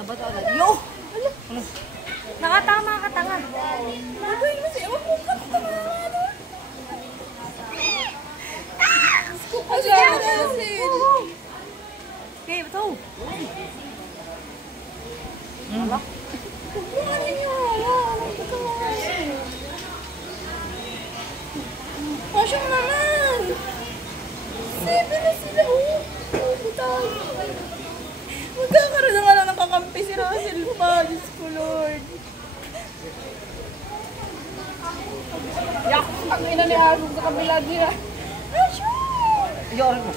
Mabato agad. Yo! Ano? Nakatama ka, tanga. Magawin mo siya. Huwag mo ka tama. Okay, bato. Wala. Huwag niyo. Pasyong naman. 7 na sila. Magkakaroon na nga lang ng kakampi si Russell pa. Diyos ko, Lord. Yak, ang ina ni Arong sa kabila nila. Iyon mo.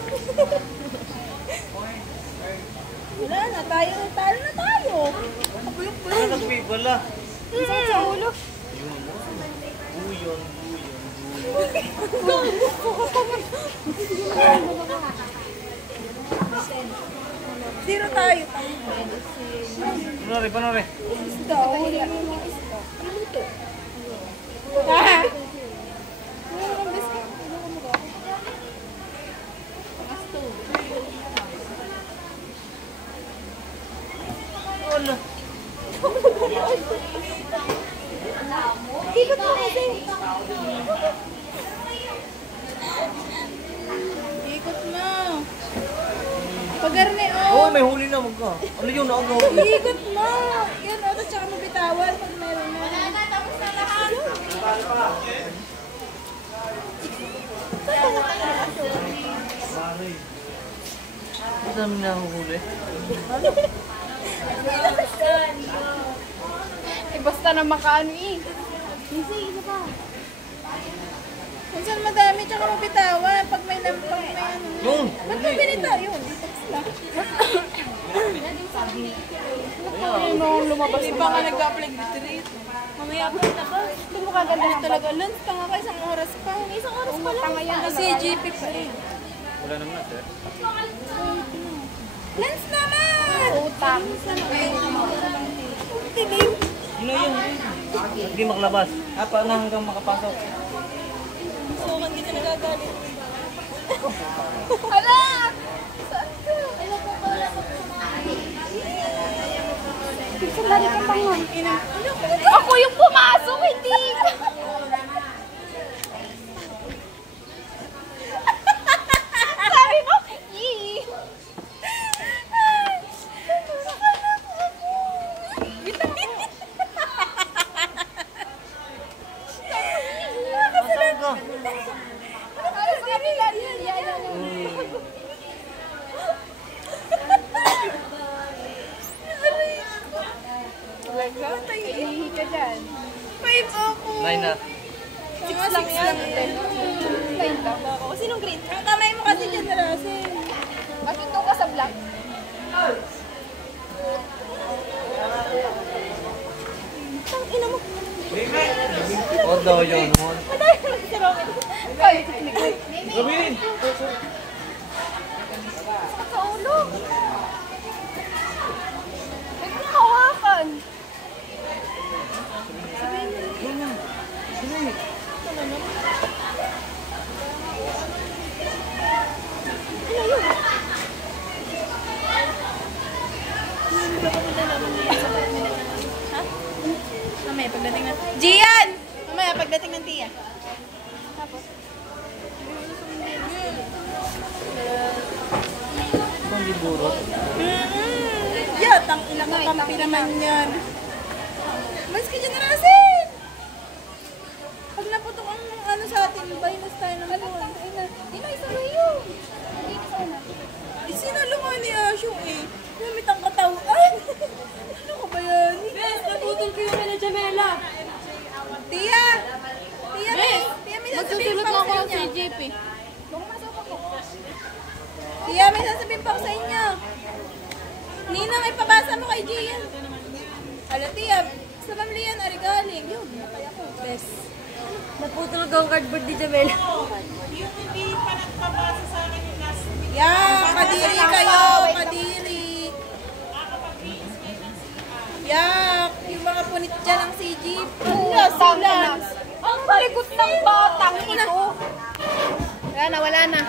Wala na, tayo na tayo. Ano nag-people ah? Sakit sa ulo. Buyon. Zero tayo. Panore. Isda, huli mo yung mga isda. Luto. Ha? Ano ang biscuit? Wala. Ikot mo kasi. Ikot mo. Pagarne, Oo, may huli na magka. Ano yun? Ako. Ikot mo. Yan, o. Tsaka mabitawan pag meron na. Tapos na lahat. Ang dami na ako huli. Eh, basta na makaano eh. Easy, isa pa. Minsan madami, tsaka mabitawan. Pag may lampang, may ano. Yung! Ba't may binita? Yun, detox lang. Ano mo lumabas Hindi pa nga nag-apply dito rin. Mamaya pa na ba? Ito mo kaganda ng Talaga, lunch tanga ka isang oras pa. Isang oras pa lang. Kasi GP pa eh. Wala naman na, sir. Lunch naman! utang. Tilim. Ano yun? Hindi makalabas. Paano hanggang makapasok? So, hindi ka nagagalit. Hala! Sandali ka pa nga. Ako yung pumasok, hindi! Sabi mo, yee! Saan ka? Ano sa kanila? Ihihi ka dyan. 5 ako. 9 na. 6 lang yan. 9 lang. Sinong green? Ang kamay mo kasi dyan na Russell. Bakit ito ka sa vlog? Ang ina mo. O daw yun. Si Robin. Ay, tiklikot. Gawin! Sa ulo. Huwag mo hawakan. Mamaya pagdating ng... Gian! Mamaya pagdating ng tiya. Tapos? Itong liburo. Yeah, tang ina ka kampi naman yan. Mas ka dyan na Russell! Pag naputok ang ano sa atin, minus tayo ng buwan. Di na isa na yun. Hindi isa na. Sinalo nga ni Asyo eh. Gamit ang katawan. Ano ka ba yan? Bes, naputol ko yung nila Jamela. Tia! Tia, Tia, may sasabihin pa ako sa inyo. JP. Tia, may sasabihin pa ako sa inyo. Ninang, ipabasa mo kay Gian. Hala, Tia, sa mamliyan, ari galing. Yun, napay ako. Bes. Naputol ka ang cardboard ni Jamela. Yung hindi pa nagpabasa sa akin yung last week. Yeah, kadiri kayo, kadiri. Yak, yung mga punit dyan ang CG. Hala, silans. Ang baligot ng batang ito. Wala na, wala na.